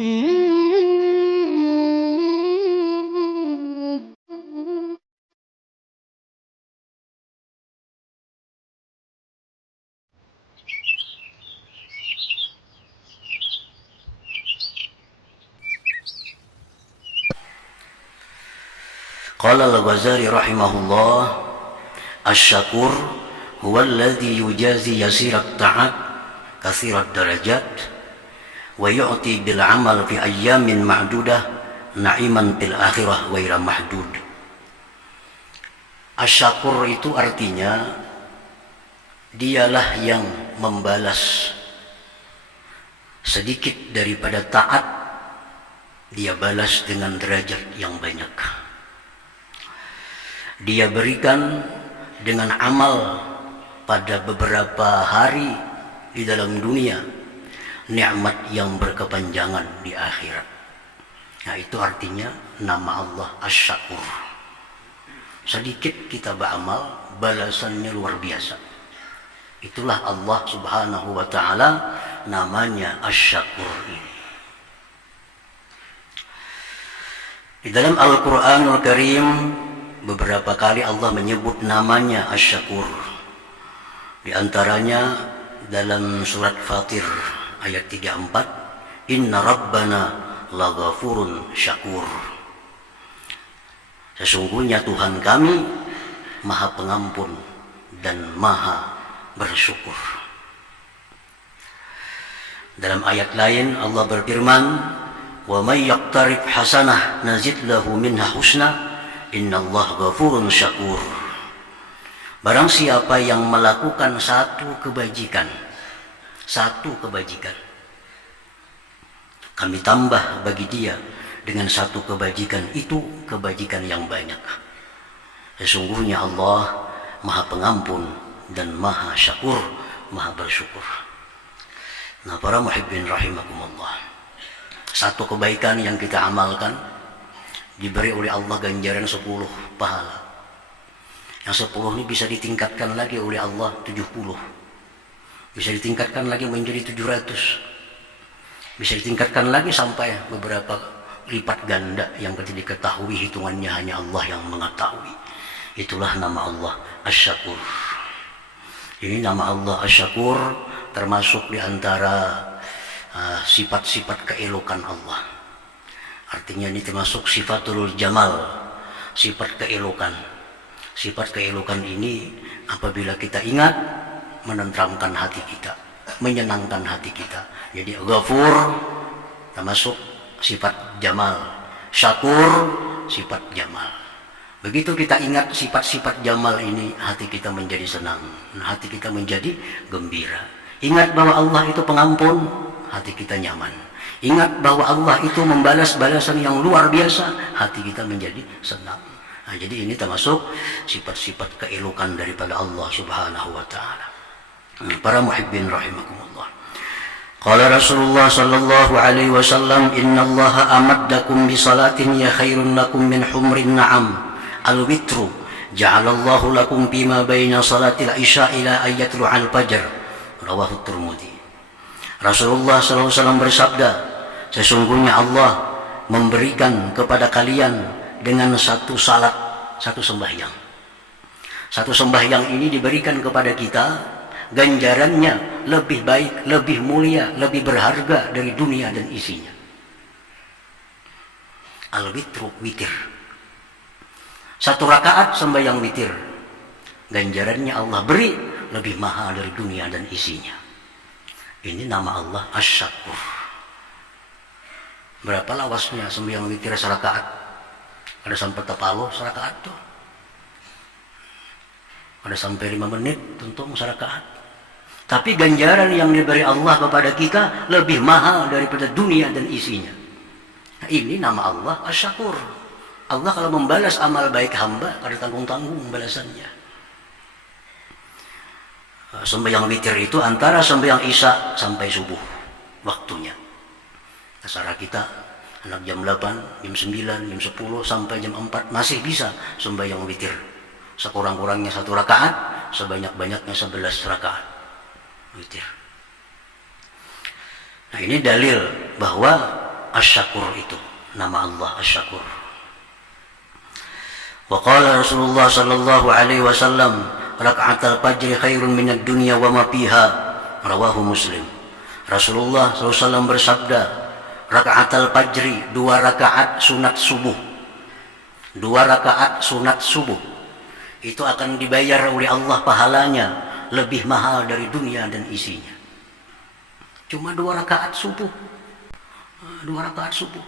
Qala al-Ghazali rahimahullah, asy-syakur huwa alladhi yujazi yasirat ta'at kathirat darajat wa yu'ti bil amal fi ayyamin ma'dudah na'iman fil akhirah ghaira mahdud. Asy-syakur itu artinya dialah yang membalas sedikit daripada taat, dia balas dengan derajat yang banyak. Dia berikan dengan amal pada beberapa hari di dalam dunia, nikmat yang berkepanjangan di akhirat. Nah, itu artinya nama Allah Asy-Syakur. Sedikit kita beramal, balasannya luar biasa. Itulah Allah Subhanahu wa ta'ala, namanya Asy-Syakur ini. Di dalam Al-Quranul Karim beberapa kali Allah menyebut namanya Asy-Syakur. Di antaranya dalam surat Fatir ayat 34, Inna Rabbana laghafurun syakur. Sesungguhnya Tuhan kami Maha Pengampun dan Maha Bersyukur. Dalam ayat lain Allah berfirman, Wa may yaqtarif hasanah nazid lahu minha husna Innallaha ghafurun syakur. Barang siapa yang melakukan satu kebajikan, kami tambah bagi dia dengan satu kebajikan itu, kebajikan yang banyak. Sesungguhnya Allah Maha Pengampun dan Maha Syakur, Maha Bersyukur. Nah, para muhibbin rahimakumullah, satu kebaikan yang kita amalkan diberi oleh Allah ganjaran 10 pahala. Yang 10 ini bisa ditingkatkan lagi oleh Allah 70. Bisa ditingkatkan lagi menjadi 700. Bisa ditingkatkan lagi sampai beberapa lipat ganda yang tidak diketahui hitungannya, hanya Allah yang mengetahui. Itulah nama Allah Asy-Syakur. Ini nama Allah Asy-Syakur termasuk di antara sifat-sifat keelokan Allah. Artinya ini termasuk sifatul jamal, sifat keelokan. Sifat keelokan ini apabila kita ingat, menenteramkan hati kita, menyenangkan hati kita. Jadi Ghafur termasuk sifat jamal, Syakur sifat jamal. Begitu kita ingat sifat-sifat jamal ini, hati kita menjadi senang, hati kita menjadi gembira. Ingat bahwa Allah itu pengampun, hati kita nyaman. Ingat bahwa Allah itu membalas balasan yang luar biasa, hati kita menjadi senang. Nah, jadi ini termasuk sifat-sifat keelokan daripada Allah Subhanahu wa ta'ala. Para muhibbin rahimakumullah. Qala Rasulullah sallallahu alaihi wasallam, innallaha amaddakum bi salatin ya khairun lakum min humrin na'am. Al-witru ja'alallahu lakum bima baina salatil isya ila ayatul al-fajr. Rawahu Tirmidzi. Rasulullah SAW bersabda, sesungguhnya Allah memberikan kepada kalian dengan satu salat, satu sembahyang. Satu sembahyang ini diberikan kepada kita, ganjarannya lebih baik, lebih mulia, lebih berharga dari dunia dan isinya. Al-witru, witir. Satu rakaat sembahyang witir, ganjarannya Allah beri lebih mahal dari dunia dan isinya. Ini nama Allah Asy-Syakur. Berapa lawasnya sembahyang witir serakaat? Ada sampai tepalo serakaat tuh. Ada sampai 5 menit tuntung serakaat. Tapi ganjaran yang diberi Allah kepada kita lebih mahal daripada dunia dan isinya. Nah, ini nama Allah Asy-Syakur. Allah kalau membalas amal baik hamba, ada tanggung-tanggung balasannya. Sembahyang witir itu antara sembahyang isya sampai subuh waktunya. Asara kita anak jam 8, jam 9, jam 10 sampai jam 4 masih bisa sembahyang witir. Sekurang-kurangnya 1 rakaat, sebanyak-banyaknya 11 rakaat witir. Nah, ini dalil bahwa Asy-Syakur itu, nama Allah Asy-Syakur. Wa qala Rasulullah sallallahu alaihi wasallam, raka'atul fajri khairun minad dunya wa ma fiha, rawahu Muslim. Rasulullah SAW bersabda, raka'atul fajri, 2 rakaat sunat subuh. 2 rakaat sunat subuh itu akan dibayar oleh Allah pahalanya lebih mahal dari dunia dan isinya. Cuma 2 rakaat subuh. 2 rakaat subuh.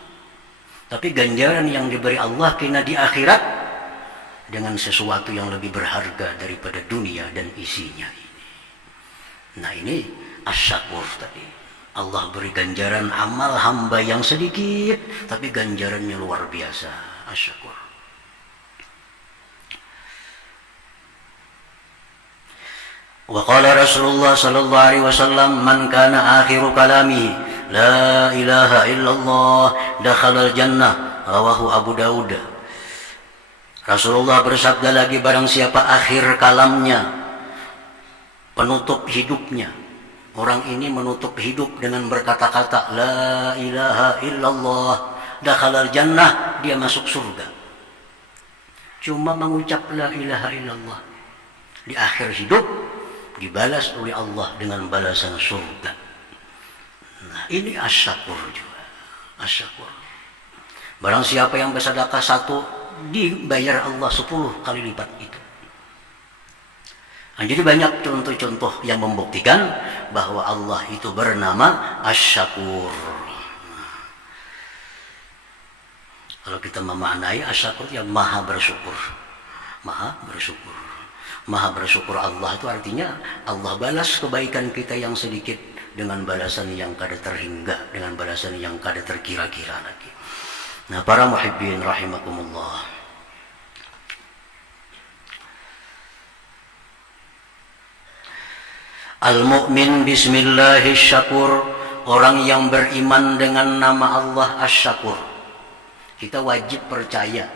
Tapi ganjaran yang diberi Allah kena di akhirat dengan sesuatu yang lebih berharga daripada dunia dan isinya ini. Nah, ini Asy-Syakur tadi. Allah beri ganjaran amal hamba yang sedikit, tapi ganjarannya luar biasa. Asy-Syakur. Wa qala Rasulullah sallallahu alaihi wasallam, man kana akhiru kalamihi la ilaha illallah dakhalal jannah, rawahu Abu Daud. Rasulullah bersabda lagi, barang siapa akhir kalamnya, penutup hidupnya, orang ini menutup hidup dengan berkata-kata la ilaha illallah dakhalal jannah, dia masuk surga. Cuma mengucap la ilaha illallah, di akhir hidup dibalas oleh Allah dengan balasan surga. Nah, ini Asy-Syakur juga. Asy-Syakur. Barang siapa yang bersedekah 1, dibayar Allah 10 kali lipat itu. Nah, jadi banyak contoh-contoh yang membuktikan bahwa Allah itu bernama Asy-Syakur. Kalau kita memaknai Asy-Syakur yang maha bersyukur. Maha bersyukur. Maha bersyukur Allah itu artinya Allah balas kebaikan kita yang sedikit dengan balasan yang kada terhingga, dengan balasan yang kada terkira-kira lagi. Nah, para muhibbin rahimakumullah. Al-mu'min bismillahis-syakur, orang yang beriman dengan nama Allah Asy-Syakur. Kita wajib percaya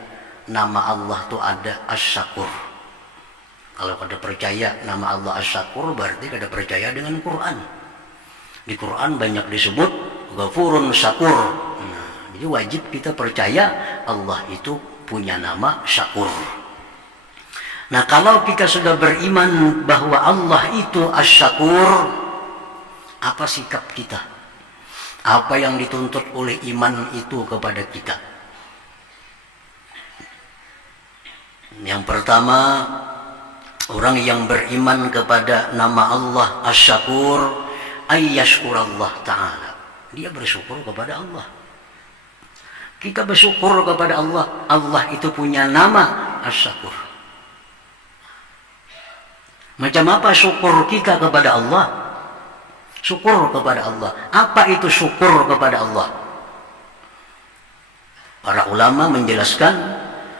nama Allah itu ada Asy-Syakur. Kalau kada percaya nama Allah Asy-Syakur, berarti kada percaya dengan Quran. Di Quran banyak disebut Ghafurun Syakur. Nah, jadi wajib kita percaya Allah itu punya nama Syakur. Nah, kalau kita sudah beriman bahwa Allah itu Asy-Syakur, apa sikap kita? Apa yang dituntut oleh iman itu kepada kita? Yang pertama, orang yang beriman kepada nama Allah Asy-Syakur, ayyashkurallah ta'ala, dia bersyukur kepada Allah. Kita bersyukur kepada Allah. Allah itu punya nama Asy-Syakur. Macam apa syukur kita kepada Allah? Syukur kepada Allah. Apa itu syukur kepada Allah? Para ulama menjelaskan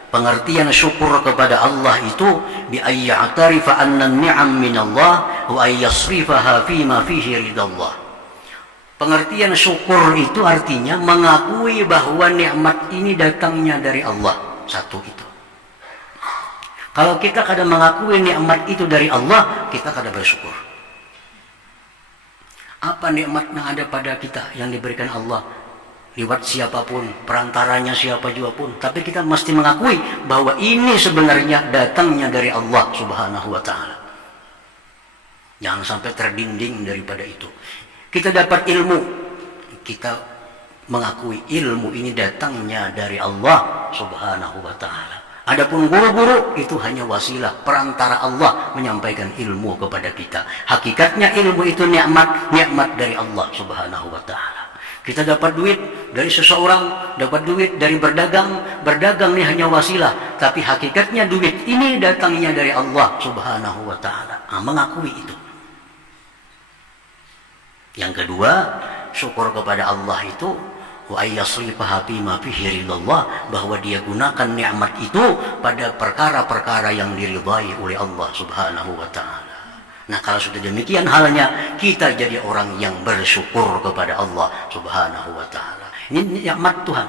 pengertian syukur kepada Allah itu bi ayya'tarifa anna ni'am minallah wa ayyasrifaha fima fihi ridallah. Pengertian syukur itu artinya mengakui bahwa nikmat ini datangnya dari Allah. Satu itu. Kalau kita kada mengakui nikmat itu dari Allah, kita kada bersyukur. Apa nikmat yang ada pada kita yang diberikan Allah? Lewat siapapun, perantaranya siapa juga pun. Tapi kita mesti mengakui bahwa ini sebenarnya datangnya dari Allah Subhanahu wa ta'ala. Jangan sampai terdinding daripada itu. Kita dapat ilmu, kita mengakui ilmu ini datangnya dari Allah Subhanahu wa ta'ala. Adapun guru-guru itu hanya wasilah, perantara Allah menyampaikan ilmu kepada kita. Hakikatnya ilmu itu nikmat dari Allah Subhanahu wa ta'ala. Kita dapat duit dari seseorang, dapat duit dari berdagang. Berdagang ini hanya wasilah, tapi hakikatnya duit ini datangnya dari Allah Subhanahu wa ta'ala. Mengakui itu. Yang kedua, syukur kepada Allah itu wa ayyasrifaha bima fihi ridallah, bahwa dia gunakan nikmat itu pada perkara-perkara yang diridai oleh Allah Subhanahu wa ta'ala. Nah, kalau sudah demikian halnya, kita jadi orang yang bersyukur kepada Allah Subhanahu wa ta'ala. Ini nikmat Tuhan.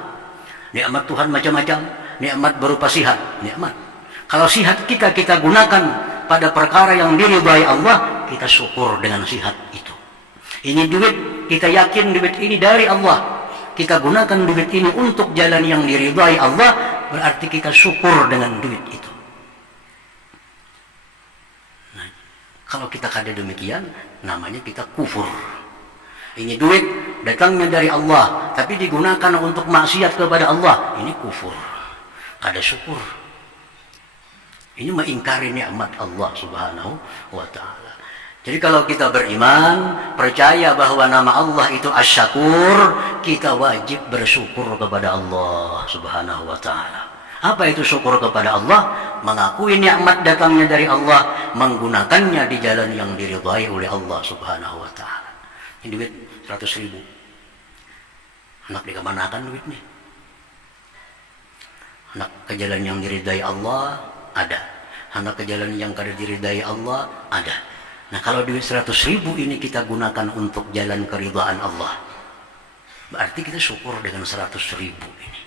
Nikmat Tuhan macam-macam. Nikmat berupa sihat, nikmat. Kalau sihat kita gunakan pada perkara yang diridai Allah, kita syukur dengan sihat itu. Ini duit, kita yakin duit ini dari Allah. kita gunakan duit ini untuk jalan yang diridhai Allah, berarti kita syukur dengan duit itu. Nah, kalau kita kada demikian, namanya kita kufur. Ini duit datangnya dari Allah, tapi digunakan untuk maksiat kepada Allah, ini kufur. Kada syukur. Ini mengingkari nikmat Allah Subhanahu wa ta'ala. Jadi kalau kita beriman, percaya bahwa nama Allah itu Asy-Syakur, kita wajib bersyukur kepada Allah Subhanahu wa ta'ala. Apa itu syukur kepada Allah? Mengakui nikmat datangnya dari Allah, menggunakannya di jalan yang diridhai oleh Allah Subhanahu wa ta'ala. Ini duit 100.000. Anak dikemanakan duit nih? Anak ke jalan yang diridhai Allah, ada. Anak ke jalan yang kada diridhai Allah, ada. Nah, kalau duit 100.000 ini kita gunakan untuk jalan keridhaan Allah, berarti kita syukur dengan 100.000 ini.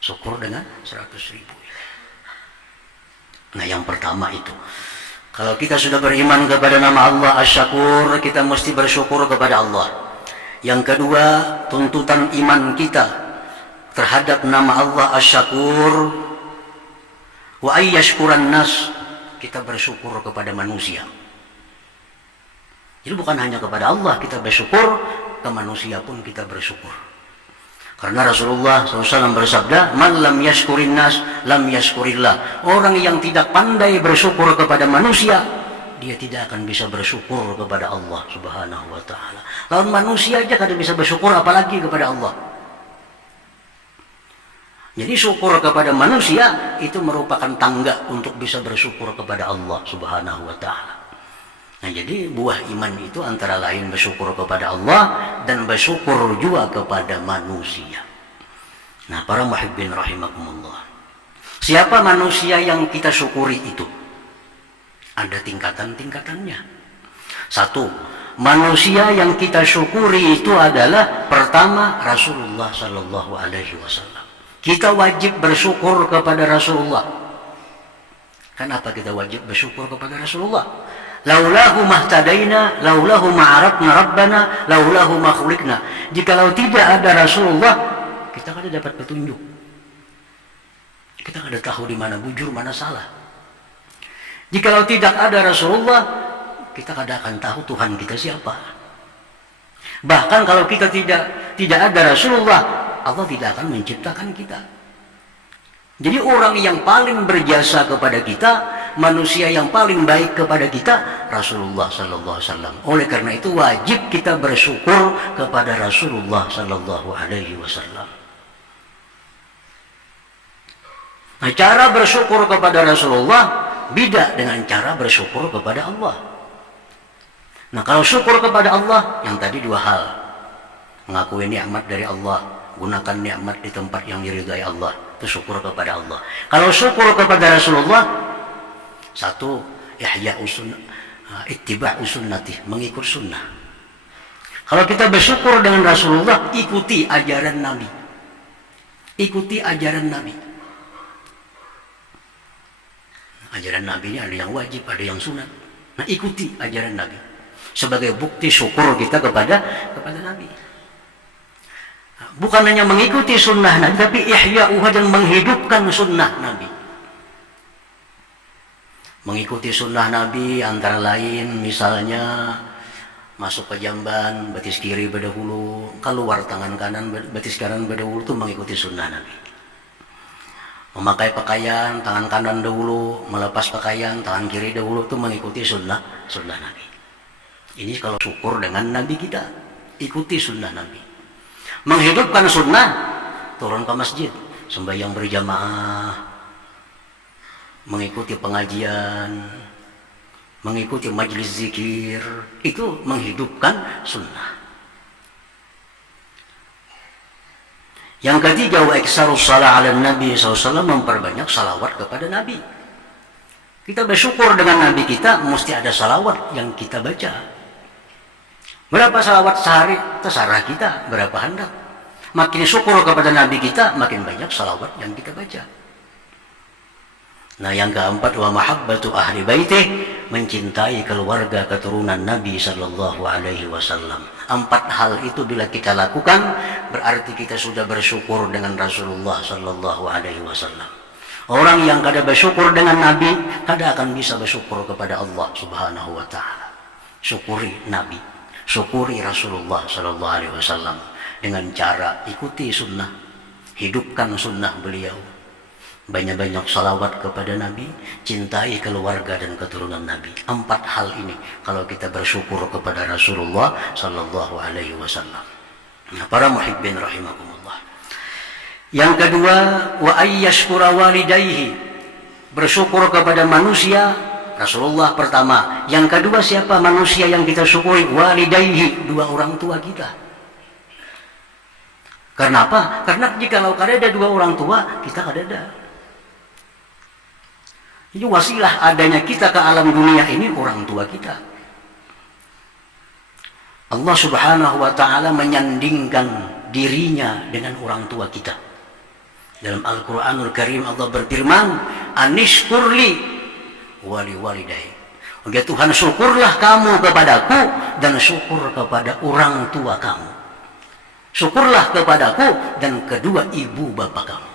Syukur dengan 100.000 ini. Nah, yang pertama itu, kalau kita sudah beriman kepada nama Allah Asy-Syakur, kita mesti bersyukur kepada Allah. Yang kedua, tuntutan iman kita terhadap nama Allah Asy-Syakur, wa ayyashkuran nas, kita bersyukur kepada manusia. Jadi bukan hanya kepada Allah kita bersyukur, ke manusia pun kita bersyukur. Karena Rasulullah SAW bersabda, man lam yashkurin nas, lam yashkurillah. Orang yang tidak pandai bersyukur kepada manusia, dia tidak akan bisa bersyukur kepada Allah Subhanahu wa ta'ala. Lawan manusia aja kada bisa bersyukur, apalagi kepada Allah. Jadi syukur kepada manusia itu merupakan tangga untuk bisa bersyukur kepada Allah Subhanahu wa ta'ala. Nah, jadi buah iman itu antara lain bersyukur kepada Allah dan bersyukur juga kepada manusia. Nah, para muhibbin rahimakumullah. Siapa manusia yang kita syukuri itu? Ada tingkatan-tingkatannya. Satu, manusia yang kita syukuri itu adalah pertama Rasulullah sallallahu alaihi wasallam. Kita wajib bersyukur kepada Rasulullah. Kenapa kita wajib bersyukur kepada Rasulullah? Laulahu mahtadaina, laulahu ma'arafna rabbana, laulahu makhluqna. Jikalau tidak ada Rasulullah, kita kada dapat petunjuk. Kita kada tahu di mana bujur, mana salah. Jikalau tidak ada Rasulullah, kita kada akan tahu Tuhan kita siapa. Bahkan kalau kita tidak ada Rasulullah, Allah tidak akan menciptakan kita. Jadi orang yang paling berjasa kepada kita, manusia yang paling baik kepada kita, Rasulullah sallallahu alaihi wasallam. Oleh karena itu wajib kita bersyukur kepada Rasulullah sallallahu alaihi wasallam. Nah, cara bersyukur kepada Rasulullah beda dengan cara bersyukur kepada Allah. Nah, kalau syukur kepada Allah, yang tadi dua hal. Mengakui nikmat dari Allah, gunakan nikmat di tempat yang diridhai Allah, itu syukur kepada Allah. Kalau syukur kepada Rasulullah, satu, ihya'u sunnah, ittiba'u sunnati, mengikut sunnah. Kalau kita bersyukur dengan Rasulullah, ikuti ajaran Nabi. Ikuti ajaran Nabi. Ajaran Nabi ini ada yang wajib, ada yang sunat. Nah, ikuti ajaran Nabi sebagai bukti syukur kita kepada Nabi. Bukan hanya mengikuti sunnah Nabi, tapi ihya'uha, dan menghidupkan sunnah Nabi. Mengikuti sunnah Nabi antara lain misalnya masuk ke jamban, betis kiri berdahulu, keluar tangan kanan, betis kanan berdahulu, itu mengikuti sunnah Nabi. Memakai pakaian, tangan kanan dahulu, melepas pakaian, tangan kiri dahulu, itu mengikuti sunnah Nabi. Ini kalau syukur dengan Nabi kita, ikuti sunnah Nabi. Menghidupkan sunnah, turun ke masjid, sembahyang berjamaah, mengikuti pengajian, mengikuti majelis zikir, itu menghidupkan sunnah. Yang ketiga, wa iksarus shalah ala Nabi SAW, memperbanyak salawat kepada Nabi. Kita bersyukur dengan Nabi kita, mesti ada salawat yang kita baca. Berapa salawat sehari, terserah kita, berapa hendak. Makin syukur kepada Nabi kita, makin banyak salawat yang kita baca. Nah, yang keempat, wa mahabbatu ahli baitih, mencintai keluarga keturunan Nabi sallallahu alaihi wasallam. 4 hal itu bila kita lakukan, berarti kita sudah bersyukur dengan Rasulullah sallallahu alaihi wasallam. Orang yang kada bersyukur dengan Nabi, kada akan bisa bersyukur kepada Allah Subhanahu wa taala. Syukuri Nabi, syukuri Rasulullah sallallahu alaihi wasallam dengan cara ikuti sunnah, hidupkan sunnah beliau. Banyak-banyak salawat kepada Nabi, cintai keluarga dan keturunan Nabi. 4 hal ini kalau kita bersyukur kepada Rasulullah sallallahu alaihi wasallam. Nah, para muhibbin rahimakumullah. Yang kedua, wa ayyashkura walidayhi. Bersyukur kepada manusia, Rasulullah pertama. Yang kedua, siapa manusia yang kita syukuri? Walidayhi, 2 orang tua kita. Karena apa? Karena jikalau kada ada 2 orang tua, kita kada ada. Jadi wasilah adanya kita ke alam dunia ini orang tua kita. Allah Subhanahu wa taala menyandingkan dirinya dengan orang tua kita. Dalam Al-Qur'anul Karim Allah berfirman, "Anishkurli wali walidayya." Ya Tuhan, syukurlah kamu kepadaku dan syukur kepada orang tua kamu. Syukurlah kepadaku dan kedua ibu bapa kamu.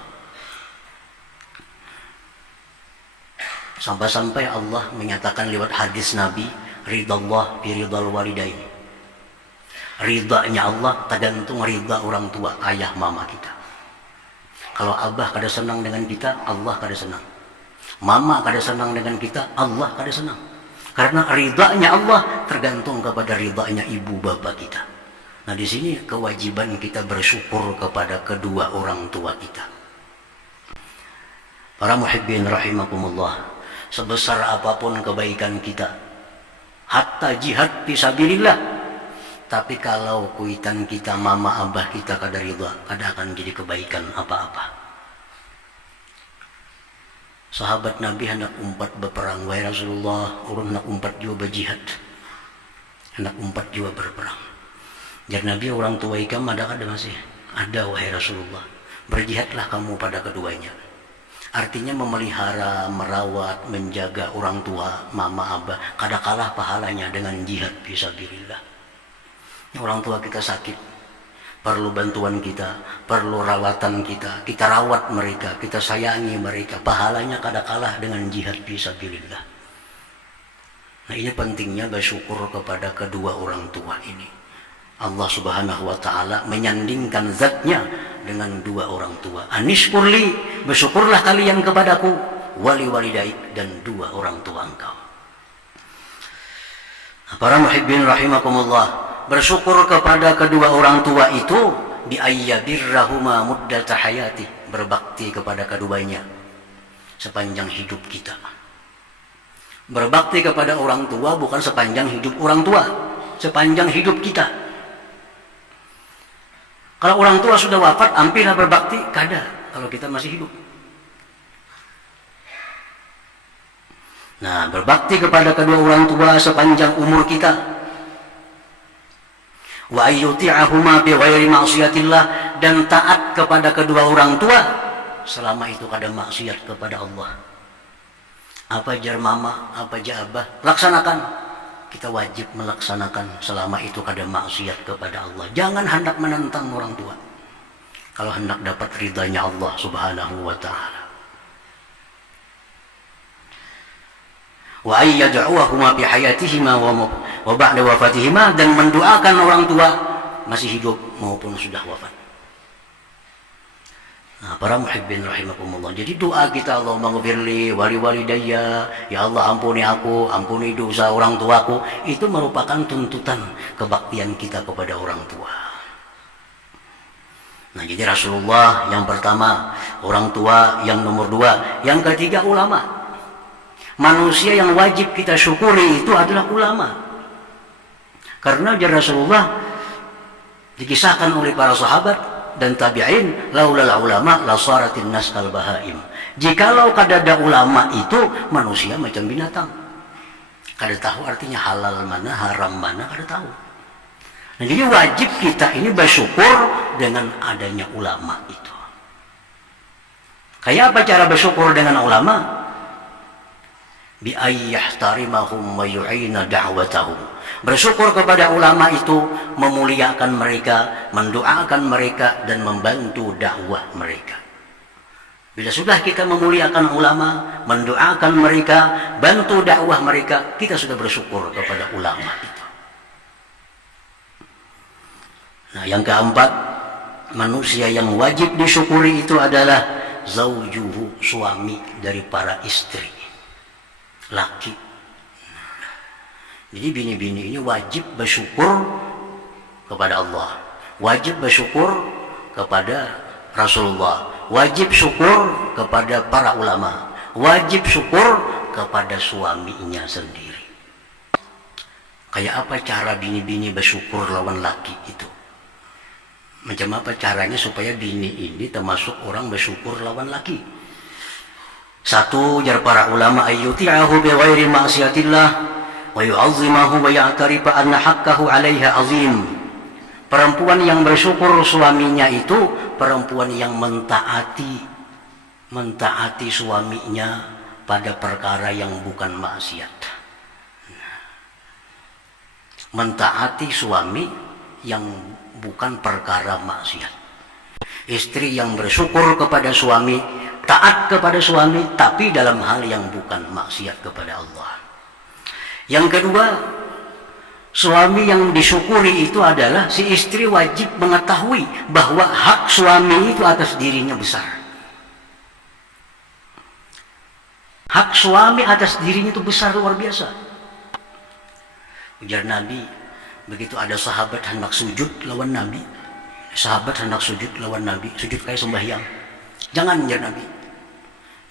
Sampai-sampai Allah menyatakan lewat hadis Nabi, ridallah fi ridal walidain. Ridanya Allah tergantung ridha orang tua, ayah mama kita. Kalau abah kada senang dengan kita, Allah kada senang. Mama kada senang dengan kita, Allah kada senang. Karena ridanya Allah tergantung kepada ridanya ibu bapa kita. Nah, di sini kewajiban kita bersyukur kepada kedua orang tua kita. Para muhibbin rahimakumullah, sebesar apapun kebaikan kita, hatta jihad fisabilillah, tapi kalau kuitan kita mama abah kita kada ridha, kada akan jadi kebaikan apa-apa. Sahabat Nabi hendak umpat berperang, wahai Rasulullah, orang hendak umpat juga berjihad, hendak umpat juga berperang. Jadi Nabi, orang tua ikam ada masih? Ada, wahai Rasulullah. Berjihadlah kamu pada keduanya. Artinya memelihara, merawat, menjaga orang tua, mama, abah, kada kalah pahalanya dengan jihad fisabilillah. Orang tua kita sakit, perlu bantuan kita, perlu rawatan kita, kita rawat mereka, kita sayangi mereka, pahalanya kada kalah dengan jihad fisabilillah. Nah, ini pentingnya bersyukur kepada kedua orang tua ini. Allah Subhanahu wa taala menyandingkan zatnya dengan 2 orang tua. Anishkurli, bersyukurlah kalian kepadaku, wali walidaik, dan 2 orang tua engkau. Para muhibbin rahimakumullah, bersyukur kepada kedua orang tua itu bi ayyabirrahuma muddata hayati, berbakti kepada keduanya sepanjang hidup kita. Berbakti kepada orang tua bukan sepanjang hidup orang tua, sepanjang hidup kita. Kalau orang tua sudah wafat, hampirlah berbakti, kada kalau kita masih hidup. Nah, berbakti kepada kedua orang tua sepanjang umur kita. Wa ayyuti'ahuma bi ghairi ma'siyatillah, dan taat kepada kedua orang tua selama itu kada maksiat kepada Allah. Apa jar mama, apa jar abah, laksanakan. Kita wajib melaksanakan selama itu kada maksiat kepada Allah. Jangan hendak menentang orang tua kalau hendak dapat ridhanya Allah Subhanahu wa taala. Wa ayyad'uhuma bi hayatihima wa ba'da wafatihima, dan mendoakan orang tua masih hidup maupun sudah wafat. Nah, para muhibbin rahimakumullah, jadi doa kita, Allahumma ghfirli wali walidayya, ya Allah ampuni aku, ampuni dosa orang tuaku, itu merupakan tuntutan kebaktian kita kepada orang tua. Nah, jadi Rasulullah yang pertama, orang tua yang nomor 2, yang ketiga ulama. Manusia yang wajib kita syukuri itu adalah ulama. Karena Rasulullah dikisahkan oleh para sahabat dan tabi'in, laulal ulama lasaratin nas kal bahaim. Jikalau kada ada ulama itu manusia macam binatang. Kada tahu artinya halal mana, haram mana, kada tahu. Nah, jadi wajib kita ini bersyukur dengan adanya ulama itu. Kayak apa cara bersyukur dengan ulama? bi ayyahtarimahum wa yu'ina da'watahum. Bersyukur kepada ulama itu memuliakan mereka, mendoakan mereka dan membantu dakwah mereka. Bila sudah kita memuliakan ulama, mendoakan mereka, bantu dakwah mereka, kita sudah bersyukur kepada ulama itu. Nah, yang keempat, manusia yang wajib disyukuri itu adalah zaujuhu, suami dari para istri, laki. Jadi bini-bini ini wajib bersyukur kepada Allah, wajib bersyukur kepada Rasulullah, wajib syukur kepada para ulama, wajib syukur kepada suaminya sendiri. Kayak apa cara bini-bini bersyukur lawan laki itu? Macam apa caranya supaya bini ini termasuk orang bersyukur lawan laki? Satu, jar para ulama, ayyuti'ahu bi ghairi ma'siyatillah wa yu'azzimahu wa ya'tarifa anna haqqahu 'alaiha 'azim. Perempuan yang bersyukur suaminya itu perempuan yang mentaati suaminya pada perkara yang bukan maksiat. Mentaati suami yang bukan perkara maksiat. Istri yang bersyukur kepada suami, taat kepada suami, tapi dalam hal yang bukan maksiat kepada Allah. Yang kedua, suami yang disyukuri itu adalah si istri wajib mengetahui bahwa hak suami itu atas dirinya besar. Hak suami atas dirinya itu besar, luar biasa. Ujar Nabi, begitu ada sahabat hendak sujud lawan Nabi, sahabat hendak sujud lawan Nabi, sujud kayak sembahyang. Jangan, ujar Nabi.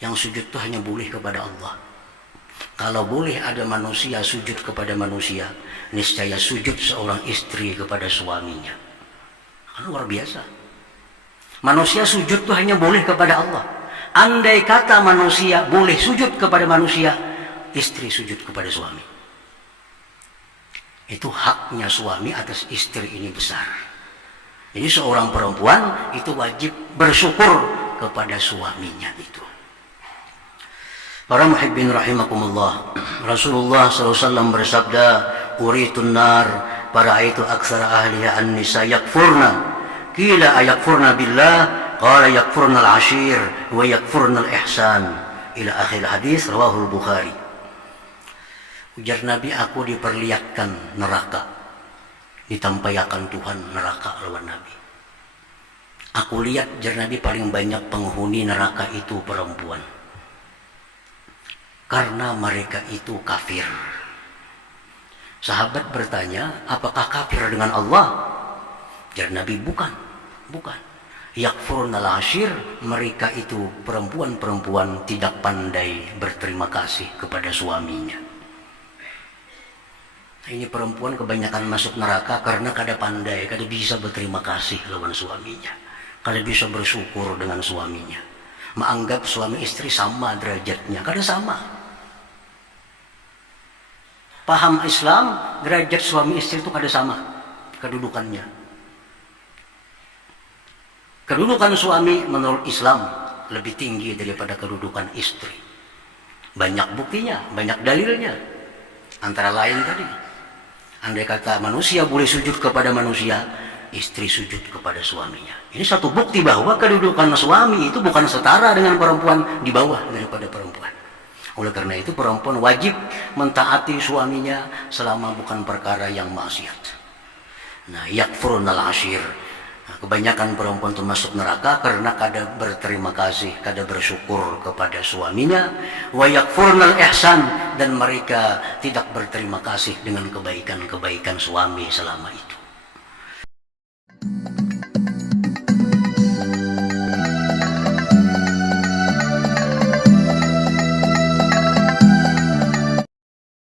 Yang sujud itu hanya boleh kepada Allah. Kalau boleh ada manusia sujud kepada manusia, niscaya sujud seorang istri kepada suaminya. Kan luar biasa. Manusia sujud itu hanya boleh kepada Allah. Andai kata manusia boleh sujud kepada manusia, istri sujud kepada suami. Itu haknya suami atas istri ini besar. Jadi seorang perempuan itu wajib bersyukur kepada suaminya itu. Para muhibbin rahimakumullah, Rasulullah SAW bersabda, uritun nar fara'aitu aktsara ahliha an-nisa yakfurna, qila ayakfurna billah, qala yakfurna al-ashir wa yakfurna al-ihsan, ila akhir hadis, rawahul Bukhari. Ujar Nabi, aku diperlihatkan neraka, ditampaikan Tuhan neraka lawan Nabi. Aku lihat, ujar Nabi, paling banyak penghuni neraka itu perempuan. Karena mereka itu kafir. Sahabat bertanya, apakah kafir dengan Allah? Jar Nabi, bukan. Yakfurnal ashir, mereka itu perempuan-perempuan tidak pandai berterima kasih kepada suaminya. Ini perempuan kebanyakan masuk neraka karena kada pandai, kada bisa berterima kasih lawan suaminya, kada bisa bersyukur dengan suaminya, menganggap suami istri sama derajatnya, kada sama. Paham Islam, derajat suami istri itu kada sama kedudukannya. Kedudukan suami menurut Islam lebih tinggi daripada kedudukan istri. Banyak buktinya, banyak dalilnya. Antara lain tadi, andai kata manusia boleh sujud kepada manusia, istri sujud kepada suaminya. Ini satu bukti bahwa kedudukan suami itu bukan setara dengan perempuan, di bawah daripada perempuan. Oleh karena itu perempuan wajib mentaati suaminya selama bukan perkara yang maksiat. Nah, yakfurnal ashir. Nah, kebanyakan perempuan itu masuk neraka karena kada berterima kasih, kada bersyukur kepada suaminya. Wa yakfurnal ihsan, dan mereka tidak berterima kasih dengan kebaikan-kebaikan suami selama itu.